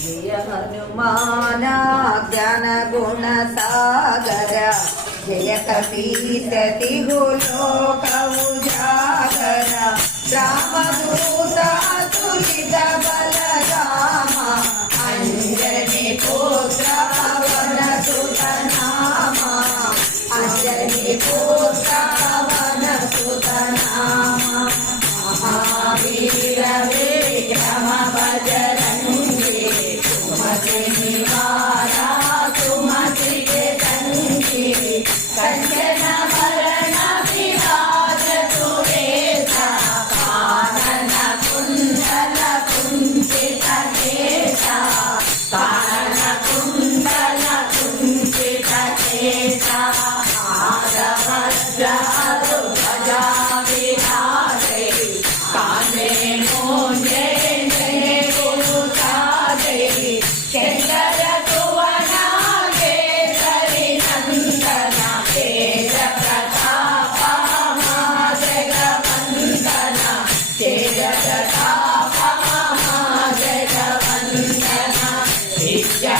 जय हनुमान ज्ञान गुण सागर जय कपीसति लोक उजागर रामदूत अतुलित बल रामा अंजनी पुत्र पवन सुत नामा अंजनी पुत्र पवन सुत नामा महावीर विक्रम बजरंगी सुमति निवारा सुमति के संगी कंचन वरण विराज सुरेशा कानन कुंडल कुंचित केशा कानन कुंडल कुंचित केशा हारवज्र ध्वजा विराजे काने मोंजे Yeah.